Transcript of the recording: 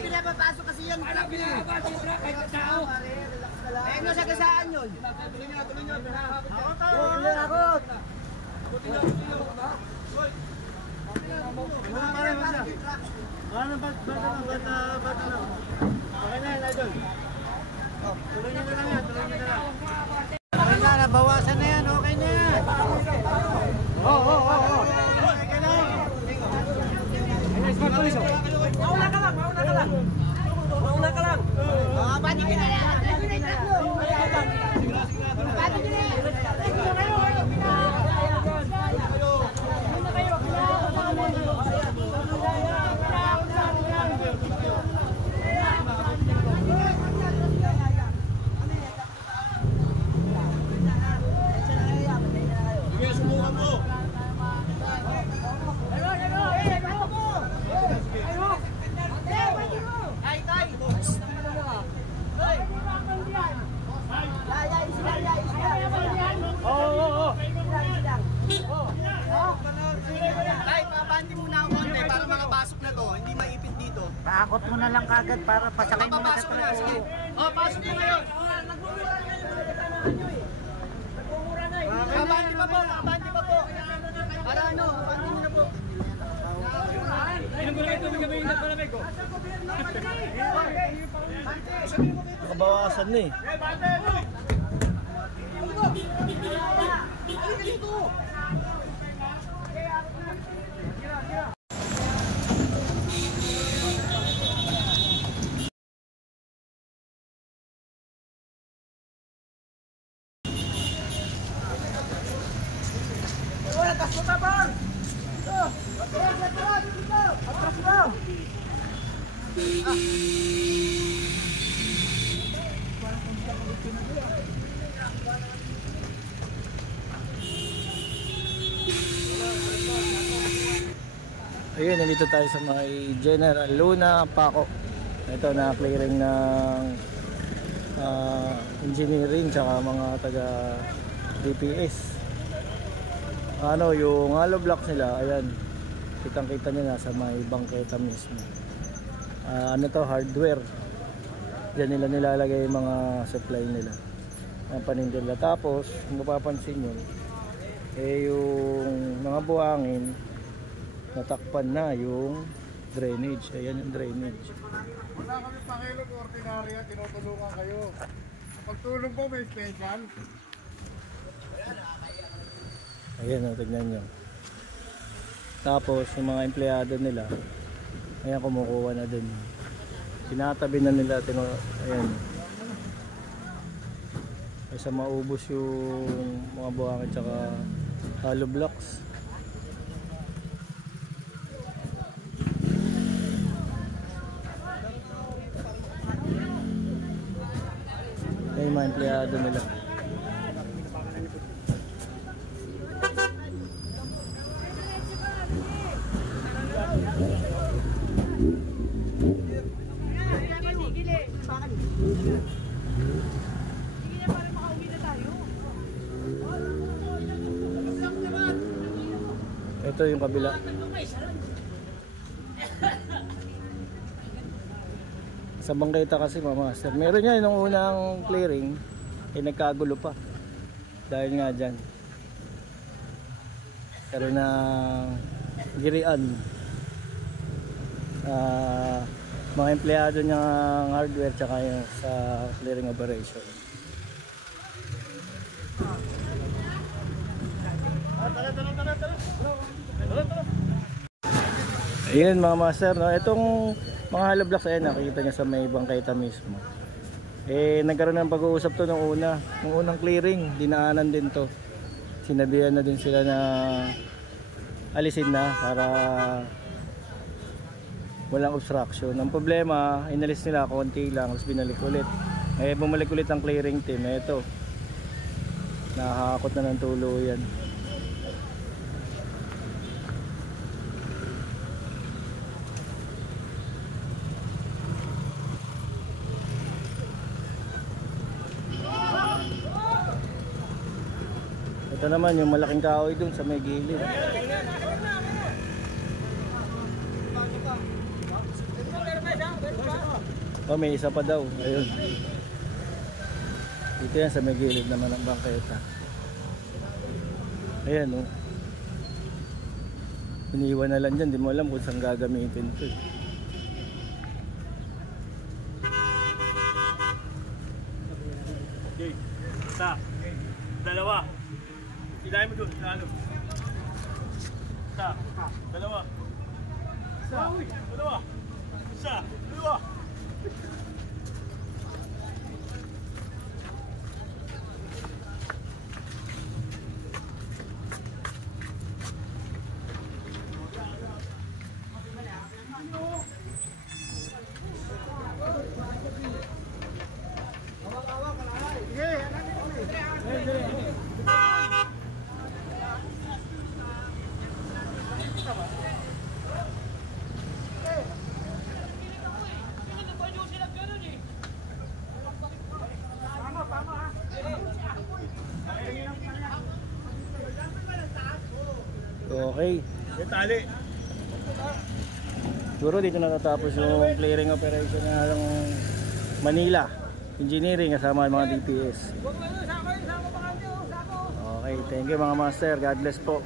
Pinapapasok kasi yan. Pinapapasok sila kahit tao. Eh, ano sa kasaan yun? Tuloy nyo. Tuloy ako. Tuloy nyo na lang yan. Okay na, nabawasan na yan. Okay na yan. Oo. Okay na. Smart police. Mauna ka lang. Pati ka na yan. Paakot mo na lang kagad para pasakay mo na sa truck. Pasok mo ngayon. Kabandi pa po. Para ano, kabandi mo na po. Nakabawasan na eh. Ayun, nandito tayo sa may General Luna, Paco. Ito na clearing ng engineering tsaka mga taga DPS. Ano, yung hollow blocks nila, ayan. Kitang-kita nila sa may bangketa mismo. Ano to, hardware. Diyan nila nilalagay yung mga supply nila. Ang panindila. Tapos, kung mapapansin nyo, yung mga buhangin, natakpan na yung drainage. Ayan yung drainage. Wala kami pangilog ordinarya, tinutulungan kayo. Pagtulong po may special. Ayan o, tignan nyo. Tapos yung mga empleyado nila, ayan, kumukuha na din. Tinatabi na nila. Ayan. Kaysa maubos yung mga buhangin tsaka hollow blocks. Yung mga empleyado nila. Ito yung kabila. Sa bangketa kasi mamaster. Meron yan nung unang clearing, nagkagulo pa. Dahil nga dyan. Pero na girian. Mga empleyado niyang hardware tsaka yung sa clearing operation. Ayan mga master, no? Itong mga hollow blocks, ayan, nakikita nyo sa may bangketa mismo. Nagkaroon ng pag-uusap to nung unang clearing, dinaanan din to. Sinabihan na din sila na alisin na para walang obstruction. Ang problema, inalis nila konti lang, tapos binalik ulit. Bumalik ulit ang clearing team. Ito, nakakakot na ng tuluyan. Ito naman yung malaking kahoy dun sa may gilid. Oh, may isa pa daw. Ayun. Dito yan sa may gilid naman ng bangketa. Ayan oh. Iniwan na lang dyan, di mo alam kung saan gagamitin ito. Okay. Isa. Dalawa. Ilahin mo doon. Lalo. Isa. Dalawa. Isa. Dalawa. Isa. Dalawa. Okay. Yung tali. Siguro dito natatapos yung clearing operation ng Manila Engineering kasama ng mga DPS. Okay, thank you mga master. God bless po.